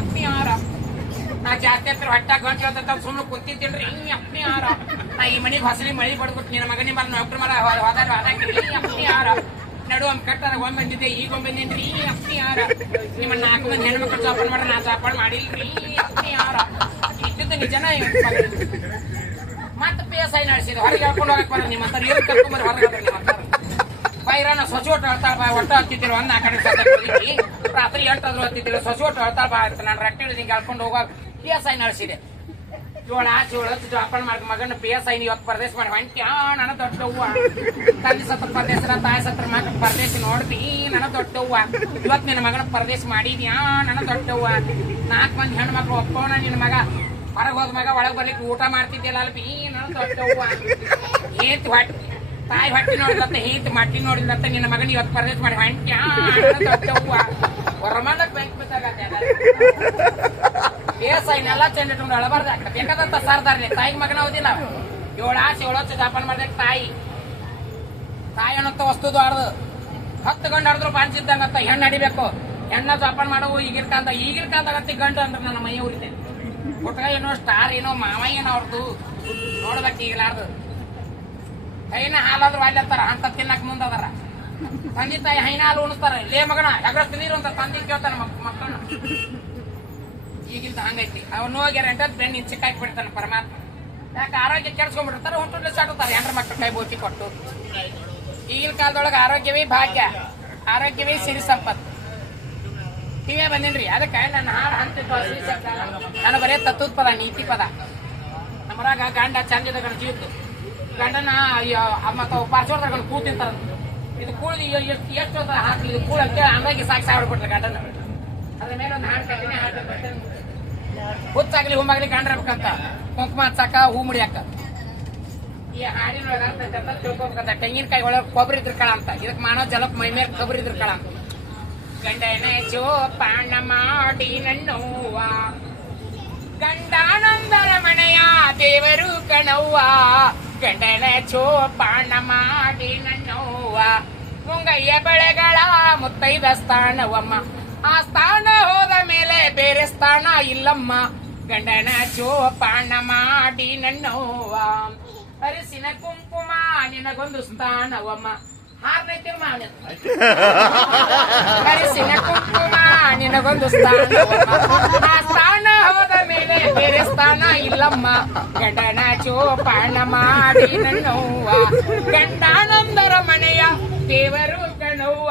ಅಪ್ಪಿ ಯಾರ ನಾ ಜಾಸ್ತಿ ಹತ್ರ ಹೊಟ್ಟ ಗಂಟು ಹೇಳ್ತ ಸುಮ್ಮನೆ ಕುಂತಿದ್ದೇನ್ರಿ ಅಪ್ಪಿ ಯಾರ ನಾ ಈ ಮನೆಗೆ ಹೊಸಲಿ ಮಳಿ ಬಡ್ಕೊಟ್ಟು ನಿನ್ನ ಮಗನಿ ಮರ ಡಾಕ್ಟರ್ ಮರ ಹೋದಾಗ ಅಪ್ಪಿ ಯಾರ ನಡು ಒಮ್ಮೆ ಕಟ್ಟಾರ ಒಮ್ಮೆ ಬಂದಿದ್ದೆ ಈಗ ಒಮ್ಮೆ ಬಂದಿನ್ರಿ ಅಪ್ಪಿ ಯಾರ ನಿಮ್ಮ 4 ಮಂದಿ ಹೆಣ್ಮಕ್ಳು ಚಾಪಾಡ್ ಮಾಡ್ರ ನಾ ಚಾಪಾಡ್ ಮಾಡಿಲ್ರಿ ಅಪ್ಪಿ ಯಾರ ಇದ್ದಿದ್ದು ನಿಜನ ಮತ್ತೆ PSI ನಡೆಸಿದೆ ಹೊರಗೆ ಹೇಳ್ಕೊಂಡು ಹೋಗಕ್ ಬರ ನಿಮ್ಮ ಹತ್ರ ಏನು ಕರ್ಕೊಂಬರ್ ಹೊರಗೆ ನಿಮ್ಮ ಹತ್ರ ಬೈರಾನ ಸೊಸೋಟ್ ಹೇಳ್ತಾಳ ಬಾ ಒಟ್ಟ ಹತ್ತಿದ್ರು ಒಂದ್ 4 ಕಡೆ ರಾತ್ರಿ 8 ಹತ್ತಿದ್ರು ಸೊಸೋಟ್ ಹೇಳ್ತಾಳ ಬಾ ಅಂತ ನಾನು ರಟ್ಟಿ ಹಿಂಗೆ ಹೇಳ್ಕೊಂಡು ಹೋಗುವಾಗ PSI ನಡೆಸಿದೆ 7 8 ಜೋಪಾನ ಮಾಡಿ ಮಗನ PSI ಇವತ್ತು ಪರದೇಶ ಮಾಡಿ ಹೊಂಟ್ಯಾ ನನ್ನ ದೊಡ್ಡವ್ವ ತಂದೆ ಸತ್ರ ಪರದೇಶ ತಾಯಿ ಸತ್ರ ಮಗ ಪರದೇಶ ನೋಡ್ತಿ ನನ್ನ ದೊಡ್ಡವ್ವ ಇವತ್ತು ನಿನ್ನ ಮಗನ ಪರದೇಶ ಮಾಡಿದ್ಯಾ ನನ್ನ ದೊಡ್ಡವ್ವ 4 ಮಂದಿ ಹೆಣ್ಮಕ್ಳು ಒಪ್ಪವನ ನಿನ್ನ ಮಗ ಹೊರಗೆ ಹೋದ ಮಗ ಒಳಗೆ ಬರ್ಲಿಕ್ಕೆ ಊಟ ಮಾಡ್ತಿದ್ದಿಲ್ಲ ಅಲ್ಪಿ ನನ್ನ ದೊಡ್ಡವ್ವ ಏತ್ ಹೊಟ್ಟೆ ತಾಯಿ ಹೊಟ್ಟಿ ನೋಡಿದಂತ ಹೇತ್ ಮಟ್ಟಿ ನೋಡಿದಂತ ನಿನ್ನ ಮಗನ ಇವತ್ತು ಪರದೇಶ ಮಾಡಿ ಹೊಂಟ್ಯಾ ನನ್ನ ದೊಡ್ಡವ್ವ ಹೊರಮಂಡಕ್ ಬೆಂಕಿ ಬಿದ್ದಾಗತ್ತೆ PSIನೆಲ್ಲ ಚೆಂದ ಇಟ್ಕೊಂಡು ಅಳಬಾರ್ದು ಬೇಕಾದಂತ ಸಾರ್ದಾರ್ರಿ ತಾಯಿಗೆ ಮಗನ ಓದಿಲ್ಲ 7 8 ಜಾಪಾನ ಮಾಡಿದಾಗ ತಾಯಿ ಅನ್ನೋಂತ ವಸ್ತುದು ಆಡ್ದು 10 ಗಂಡು ಆಡಿದ್ರು ಪಾಂಚಿದ್ದಂಗಂತ ಹೆಣ್ಣು ಅಡಿಬೇಕು ಹೆಣ್ಣ ಜಾಪಾನ ಮಾಡವು ಈಗಿನ ಕಾಲದಾಗತ್ತಿ ಗಂಡು ಅಂದ್ರೆ ನನ್ನ ಮೈ ಉರಿತೆ ಹುಟ್ಟ ಏನೋ ಸ್ಟಾರ್ ಏನೋ ಮಾವ ಏನೋ ಅವ್ರದ್ದು ನೋಡ್ಬೇಕು ಈಗಲಾರ್ದು ಹೈನ ಹಾಲಾದ್ರು ಅಲ್ಲತ್ತಾರ ಅಂತ ತಿನ್ನಕ್ ಮುಂದದಾರ ತಂದೆ ತಾಯಿ ಹೈನ ಹಾಲು ಉಣಿಸ್ತಾರ ಲೇ ಮಗನ ಎಗರಷ್ಟು ನೀರು ಅಂತ ತಂದೆ ಕೇಳ್ತಾನ ಮಕ್ಕಳನ್ನ ಈಗಿಂತ ಹಂಗೈತಿ ಅವ್ನು ಹೋಗ್ಯಾರ ಅಂತ ಬೆನ್ನ ಚಿಕ್ಕಾಕಿ ಬಿಡ್ತಾನೆ ಪರಮಾತ್ಮ ಯಾಕೆ ಆರೋಗ್ಯ ಕೆಡ್ಸ್ಕೊಂಡ್ಬಿಡ್ತಾರೆ ಹುಟ್ಟು ಸಾಟುತ್ತಾರೆ 2 ಮಕ್ಕಳ ಕೈ ಬೋಟಿ ಕೊಟ್ಟು ಈಗಿನ ಕಾಲದೊಳಗೆ ಆರೋಗ್ಯವೇ ಭಾಗ್ಯ ಆರೋಗ್ಯವೇ ಸಿರಿ ಸಂಪತ್ತು ಟಿವಿಯ ಬಂದೇನ್ರಿ ಅದಕ್ಕೆ ನನ್ನ ಹಾಡು ಅಂತಿತ್ತು ನಾನು ಬರೇ ತತ್ವದ ಪದ ನೀತಿ ಪದ ನಮ್ಮರಾಗ ಗಂಡ ಚಂದದ ಗಂಡ ಜೀವಿತು ಗಂಡನ ಮತ್ತ ಪಾರ್ಸೋಡ್ದಾಗ ಕೂಳ್ ತಿಂತಾರ ಇದು ಕೂಳಿ ಎಷ್ಟು ಹಾಕಿ ಇದು ಕೂಳಕ್ಕೆ ಹಂಗಾಗಿ ಸಾಕಿ ಬಿಡ್ತಾರೆ ಗಂಡನ ಅದ್ರ ಮೇಲೆ ಒಂದು ಹಾಡು ಕಟ್ಟಿನಿ ಹಾಡು ಹುಚ್ಚಾಗ್ಲಿ ಹೂಮಾಗ್ಲಿ ಗಂಡ್ರಬೇಕಂತ ಕುಂಕುಮ ಹಚ್ಚಾಕ ಹೂ ಮುಡಿಯಾಕ ಈ ಹಾಡಿನೊಳಗ ತಿಳ್ಕೊಬೇಕಂತ ತೆಂಗಿನಕಾಯಿ ಒಳಗೆ ಕೊಬ್ಬರಿ ಇದ್ರಕಳ ಅಂತ ಇದಕ್ಕೆ ಮಾನವ ಜಲಕ್ ಮೈ ಮೇಲೆ ಕೊಬ್ಬರಿ ಇದ್ರಕಳ ಅಂತ ಗಂಡನ ಜೋಪಾನ ಮಾಡಿ ನನ್ನವ್ವ ಗಂಡಾನಂದರ ಮನೆಯ ದೇವರು ಕಣವ್ವ ಗಂಡನ ಜೋಪಾನ ಮಾಡಿ ನನ್ನವ್ವ ಮುಂಗಯ್ಯ ಬೆಳೆಗಳ ಮುತ್ತೈದ ಸ್ಥಾನವಮ್ಮ ಆ ಸ್ಥಾನ ಹೋದ ಮೇಲೆ ಬೇರೆ ಸ್ಥಾನ ಇಲ್ಲಮ್ಮ ಗಂಡನ ಜೋಪಾನ ಮಾಡಿ ನನ್ನವ್ವ ಅರಿಸಿನ ಕುಂಕುಮ ನಿನಗೊಂದು ಸ್ಥಾನವಮ್ಮ ಹಾರ್ನೈತಿ ಅರಿಸಿನ ಕುಂಕುಮ ನಿನಗೊಂದು ಸ್ಥಾನವಮ್ಮ ಆ ಸ್ಥಾನ ಹೋದ ಮೇಲೆ ಬೇರೆ ಸ್ಥಾನ ಇಲ್ಲಮ್ಮ ಗಂಡನ ಜೋಪಾನ ಮಾಡಿ ನನ್ನವ್ವ ಗಂಡಾನಂದರ ಮನೆಯ ದೇವರು ಕಣವ್ವ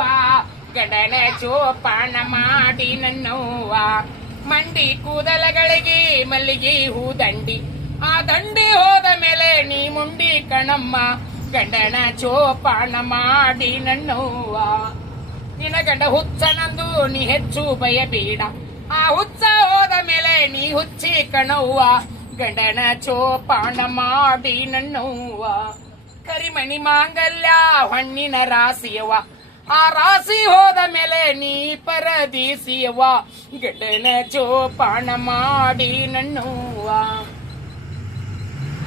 ಗಂಡನ ಜೋಪಾನ ಮಾಡಿ ನನ್ನವ್ವ ಮಂಡಿ ಕೂದಲಗಳಿಗೆ ಮಲ್ಲಿಗೆ ಹೂದಂಡಿ ಆ ದಂಡಿ ಹೋದ ಮೇಲೆ ನೀ ಮುಂಡಿ ಕಣಮ್ಮ ಗಂಡನ ಜೋಪಾನ ಮಾಡಿ ನನ್ನವ್ವ ನಿನ್ನ ಗಂಡ ಹುಚ್ಚನಂದು ನೀ ಹೆಚ್ಚು ಭಯಬೇಡ ಆ ಹುಚ್ಚ ಹೋದ ಮೇಲೆ ನೀ ಹುಚ್ಚಿ ಕಣವ್ವ ಗಂಡನ ಜೋಪಾನ ಮಾಡಿ ನನ್ನವ್ವ ಕರಿಮಣಿ ಮಾಂಗಲ್ಯ ಹಣ್ಣಿನ ರಾಸಿಯವ್ವ ಆ ರಾಶಿ ಹೋದ ಮೇಲೆ ನೀ ಪರದೇಸಿಯವ್ವ ಗಂಡನ ಜೋಪಾನ ಮಾಡಿ ನನ್ನವ್ವ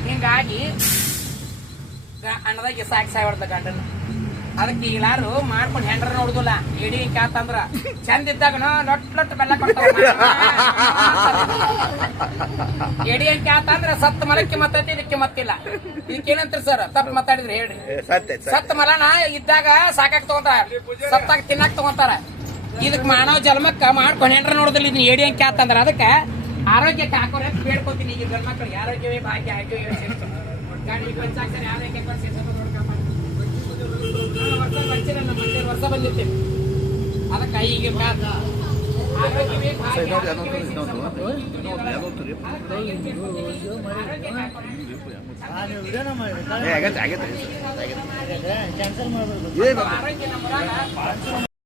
ಹಿಂಗಾಗಿ ಅನ್ನದಾಗಿ ಸಾಕಿ ಹೊಡ್ದ ಗಂಡನ ಅದಕ್ಕೆ ಈಗಲಾರು ಮಾಡ್ಕೊಂಡು ಹೆಂಡ್ರ ನೋಡುದಿಲ್ಲ ಎಡಿ ಕ್ಯಾತಂದ್ರ ಚಂದ ಇದ್ದಾಗ ಲೊಟ್ ಬೆಲ್ಲ ಕೊಡ್ತಾವ ಎಡಿ ಕ್ಯಾತಂದ್ರ ಸತ್ ಮಲಕ್ಕೆ ಮತ್ತೈತಿ ಇದಕ್ಕೆ ಮತ್ತಿಲ್ಲ ಇದಕ್ಕೇನಂತ್ರಿ ಸರ್ ತಪ್ಪು ಮಾತಾಡಿದ್ರಿ ಹೇಳ್ರಿ ಸತ್ ಮಲನ ಇದ್ದಾಗ ಸಾಕಾಕ್ ತಗೊಂತಾರ ಸತ್ತಾಗ ತಿನ್ನಾಕ್ ತಗೊಂತಾರ ಇದಕ್ ಮಾನವ ಜನ್ಮಕ್ಕ ಮಾಡ್ಕೊಂಡು ಹೆಂಡ್ರ ನೋಡುದಿಲ್ಲ ಇದನ್ನ ಎಡಿ ಕ್ಯಾತಂದ್ರ ಅದಕ್ಕೆ ಆರೋಗ್ಯಕ್ಕೆ ಹಾಕೋರ ಬೇಡ್ಕೊತೀನಿ ಈಗ ಗಂಡ್ಮಕ್ಳಿಗೆ ಆರೋಗ್ಯವೇ ಭಾಗ್ಯ ಆರೋಗ್ಯವೇ ಗಾಡಿ ಪಂಚಾಕ್ಷರ ಆರೋಗ್ಯ ವರ್ಷ ಬಂದಿರ್ತೇವೆ ಅದಕ್ಕೆ ಈಗ ಆರೋಗ್ಯವೇ ಕ್ಯಾನ್ಸಲ್ ಮಾಡ್ಬೋದು